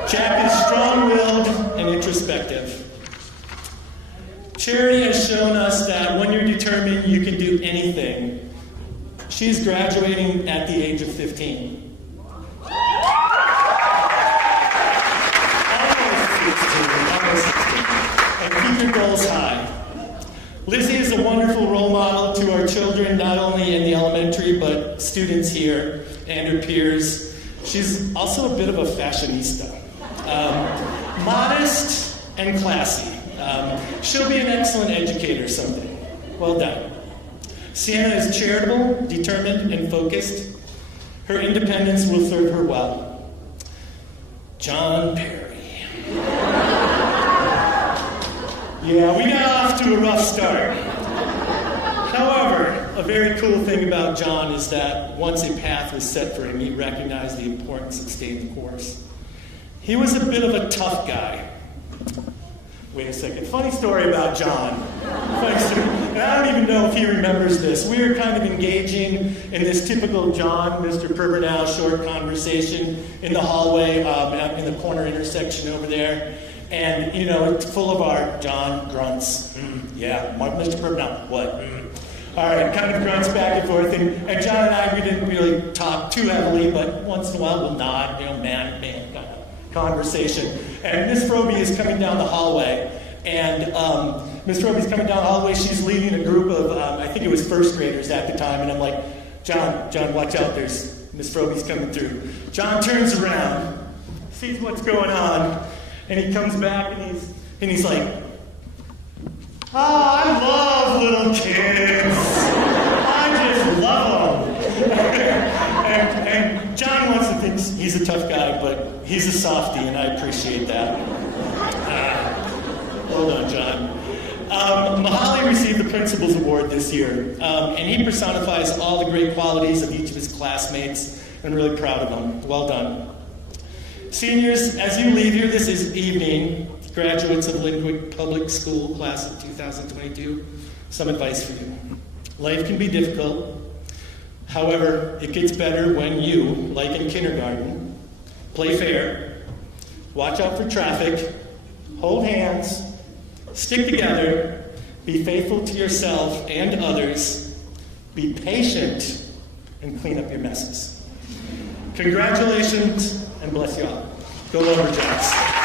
Jack is strong-willed and introspective. Charity has shown us that when you're determined, you can do anything. She's graduating at the age of 15. Almost 16. And keep your goals high. Lizzie is a wonderful role model to our children, not only in the elementary, but students here and her peers. She's also a bit of a fashionista. Modest and classy. She'll be an excellent educator someday. Well done. Sienna is charitable, determined, and focused. Her independence will serve her well. John Perry. Yeah, we got off to a rough start. However, a very cool thing about John is that once a path was set for him, he recognized the importance of staying the course. He was a bit of a tough guy. Wait a second. Funny story about John. And I don't even know if he remembers this. We were kind of engaging in this typical John, Mr. Perbernal short conversation in the hallway, in the corner intersection over there. And, you know, it's full of our John grunts. Yeah, Mr. Perbernal, what? All right, kind of grunts back and forth. And John and I, we didn't really talk too heavily, but once in a while we'll nod, you know, man, kind of conversation. And Miss Roby is coming down the hallway. And Miss Roby's coming down the hallway. She's leading a group of, I think it was first graders at the time. And I'm like, John, watch out. There's Miss Roby's coming through. John turns around, sees what's going on, and he comes back and he's like, I love little kids. I just love them. and John wants to think he's a tough guy, but he's a softie, and I appreciate that. Well done, John. Mahali received the Principal's Award this year, and he personifies all the great qualities of each of his classmates. I'm really proud of him. Well done. Seniors, as you leave here this evening, graduates of Lin-Wood Public School class of 2022, some advice for you. Life can be difficult. However, it gets better when you, like in kindergarten, play fair, watch out for traffic, hold hands, stick together, be faithful to yourself and others, be patient, and clean up your messes. Congratulations and bless you all. Go Lumberjacks.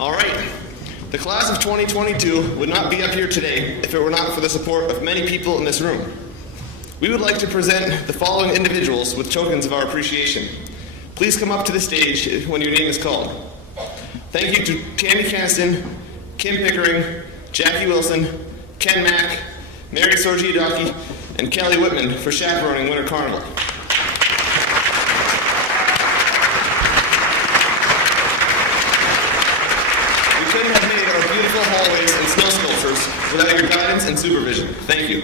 All right. The class of 2022 would not be up here today if it were not for the support of many people in this room. We would like to present the following individuals with tokens of our appreciation. Please come up to the stage when your name is called. Thank you to Tammy Caniston, Kim Pickering, Jackie Wilson, Ken Mack, Mary Sorgiadaki, and Kelly Whitman for chaperoning Winter Carnival. We couldn't have made our beautiful hallways and snow sculptures without your guidance and supervision. Thank you.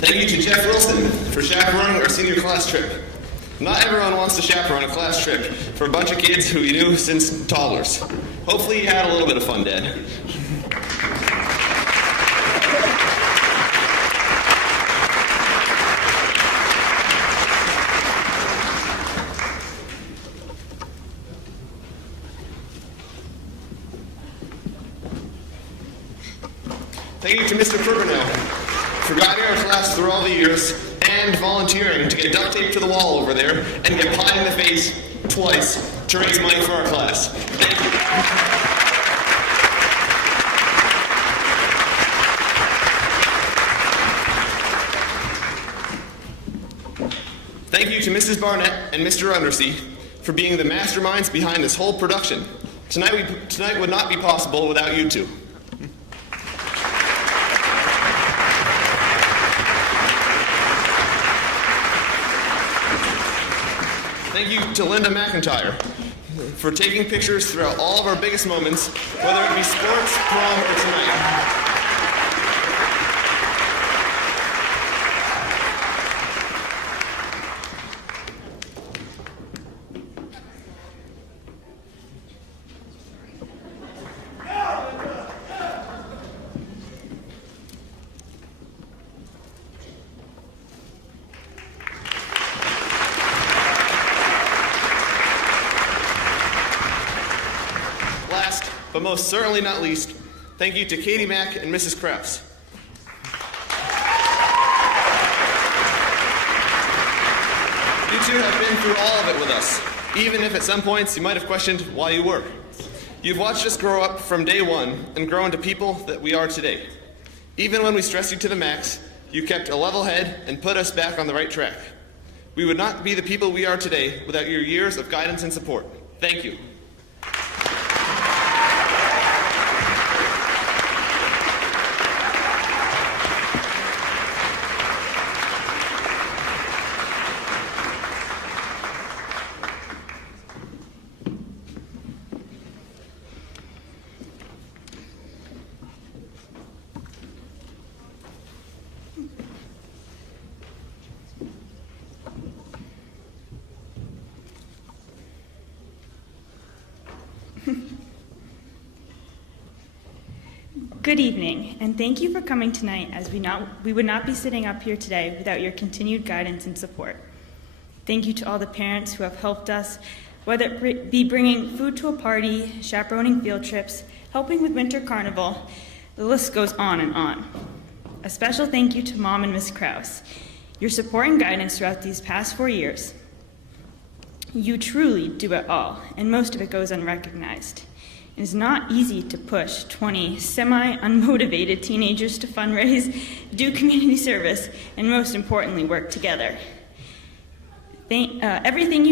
Thank you to Jeff Wilson for chaperoning our senior class trip. Not everyone wants to chaperone a class trip for a bunch of kids who you knew since toddlers. Hopefully you had a little bit of fun, Dad. Thank you to Mr. Pergano for guiding our class through all the years and volunteering to get duct tape to the wall over there and get pie in the face twice to raise money for our class. Thank you. Thank you to Mrs. Barnett and Mr. Undersea for being the masterminds behind this whole production. Tonight would not be possible without you two. Thank you to Linda McIntyre for taking pictures throughout all of our biggest moments, whether it be sports, prom, or tonight. But most certainly not least, thank you to Katie Mack and Mrs. Krause. You two have been through all of it with us, even if at some points you might have questioned why you were. You've watched us grow up from day one and grow into people that we are today. Even when we stressed you to the max, you kept a level head and put us back on the right track. We would not be the people we are today without your years of guidance and support. Thank you. Good evening, and thank you for coming tonight, as we would not be sitting up here today without your continued guidance and support. Thank you to all the parents who have helped us, whether it be bringing food to a party, chaperoning field trips, helping with Winter Carnival, the list goes on and on. A special thank you to Mom and Miss Krause. Your support and guidance throughout these past 4 years. You truly do it all, and most of it goes unrecognized. It is not easy to push 20 semi-unmotivated teenagers to fundraise, do community service, and most importantly, work together. Everything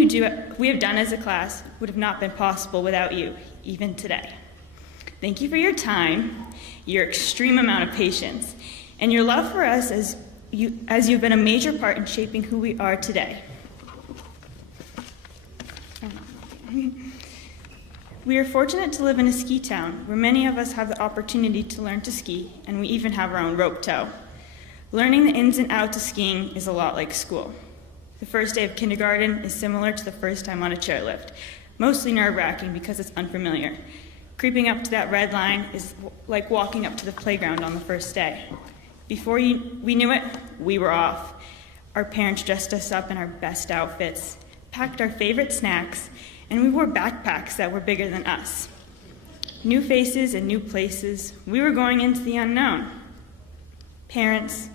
we have done as a class would have not been possible without you, even today. Thank you for your time, your extreme amount of patience, and your love for us as you've been a major part in shaping who we are today. We are fortunate to live in a ski town where many of us have the opportunity to learn to ski, and we even have our own rope tow. Learning the ins and outs of skiing is a lot like school. The first day of kindergarten is similar to the first time on a chairlift, mostly nerve-wracking because it's unfamiliar. Creeping up to that red line is like walking up to the playground on the first day. Before we knew it, we were off. Our parents dressed us up in our best outfits, packed our favorite snacks, and we wore backpacks that were bigger than us. New faces and new places, we were going into the unknown. Parents,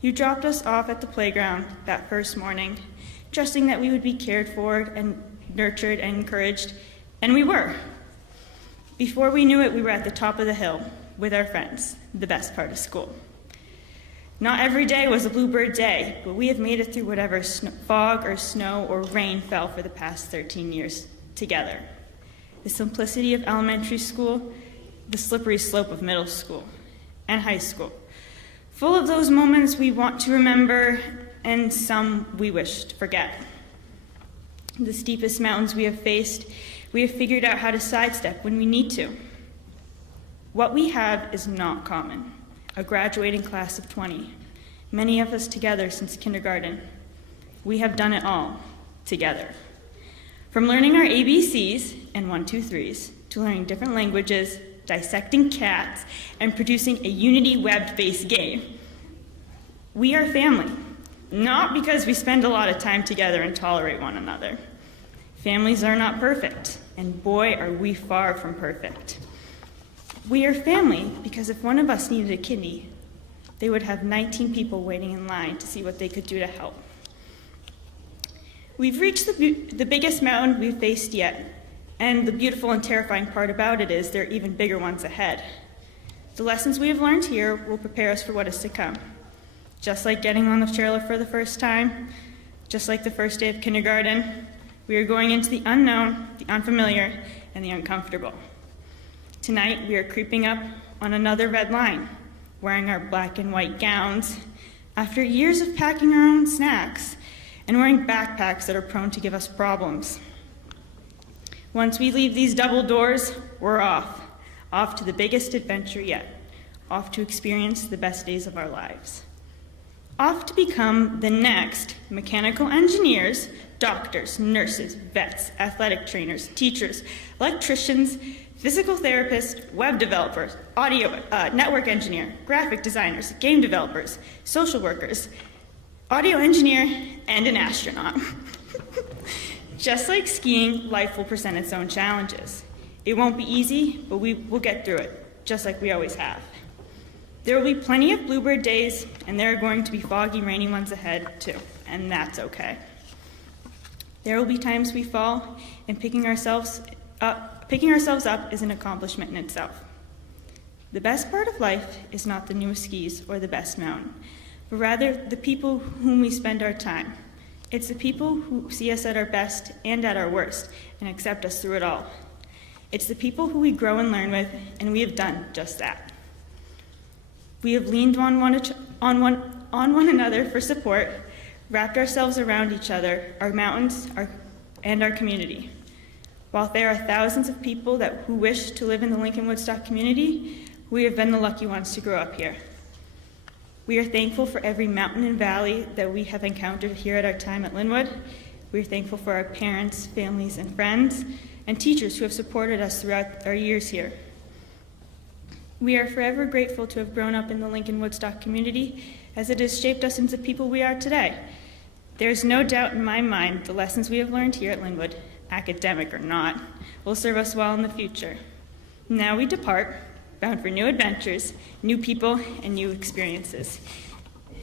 you dropped us off at the playground that first morning, trusting that we would be cared for and nurtured and encouraged, and we were. Before we knew it, we were at the top of the hill with our friends, the best part of school. Not every day was a bluebird day, but we have made it through whatever fog or snow or rain fell for the past 13 years together. The simplicity of elementary school, the slippery slope of middle school and high school. Full of those moments we want to remember and some we wish to forget. The steepest mountains we have faced, we have figured out how to sidestep when we need to. What we have is not common. A graduating class of 20, many of us together since kindergarten. We have done it all together. From learning our ABCs and 1, 2, 3s to learning different languages, dissecting cats, and producing a Unity web-based game. We are family, not because we spend a lot of time together and tolerate one another. Families are not perfect, and boy, are we far from perfect. We are family because if one of us needed a kidney, they would have 19 people waiting in line to see what they could do to help. We've reached the biggest mountain we've faced yet, and the beautiful and terrifying part about it is there are even bigger ones ahead. The lessons we have learned here will prepare us for what is to come. Just like getting on the chairlift for the first time, just like the first day of kindergarten, we are going into the unknown, the unfamiliar, and the uncomfortable. Tonight, we are creeping up on another red line, wearing our black and white gowns, after years of packing our own snacks, and wearing backpacks that are prone to give us problems. Once we leave these double doors, we're off to the biggest adventure yet, off to experience the best days of our lives. Off to become the next mechanical engineers, doctors, nurses, vets, athletic trainers, teachers, electricians, physical therapists, web developers, audio, network engineer, graphic designers, game developers, social workers, audio engineer, and an astronaut. Just like skiing, life will present its own challenges. It won't be easy, but we will get through it, just like we always have. There will be plenty of bluebird days, and there are going to be foggy, rainy ones ahead, too, and that's okay. There will be times we fall, and picking ourselves up is an accomplishment in itself. The best part of life is not the newest skis or the best mountain, but rather the people whom we spend our time. It's the people who see us at our best and at our worst and accept us through it all. It's the people who we grow and learn with, and we have done just that. We have leaned on one another for support, wrapped ourselves around each other, our mountains, and our community. While there are thousands of people who wish to live in the Lincoln-Woodstock community, we have been the lucky ones to grow up here. We are thankful for every mountain and valley that we have encountered here at our time at Lin-Wood. We are thankful for our parents, families, and friends, and teachers who have supported us throughout our years here. We are forever grateful to have grown up in the Lincoln-Woodstock community, as it has shaped us into the people we are today. There is no doubt in my mind the lessons we have learned here at Lin-Wood, academic or not, will serve us well in the future. Now we depart, bound for new adventures, new people, and new experiences.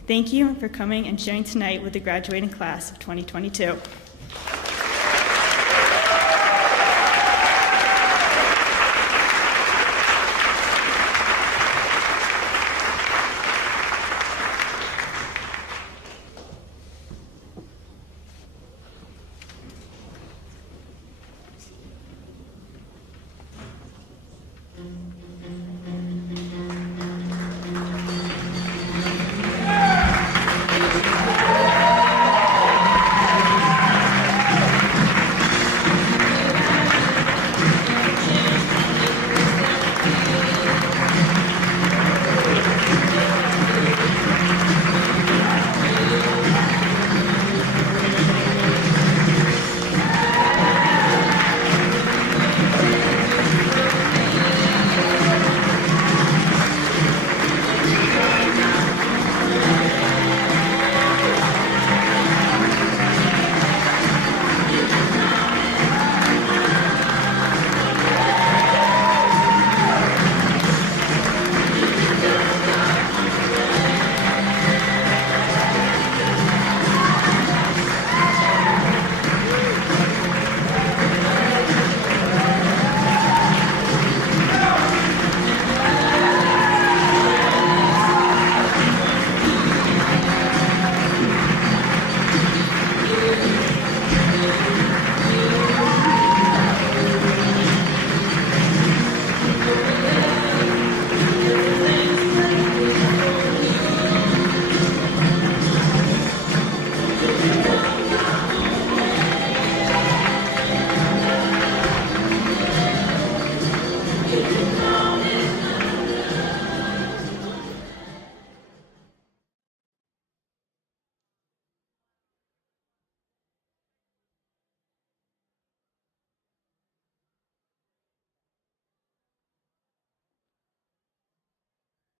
Thank you for coming and sharing tonight with the graduating class of 2022.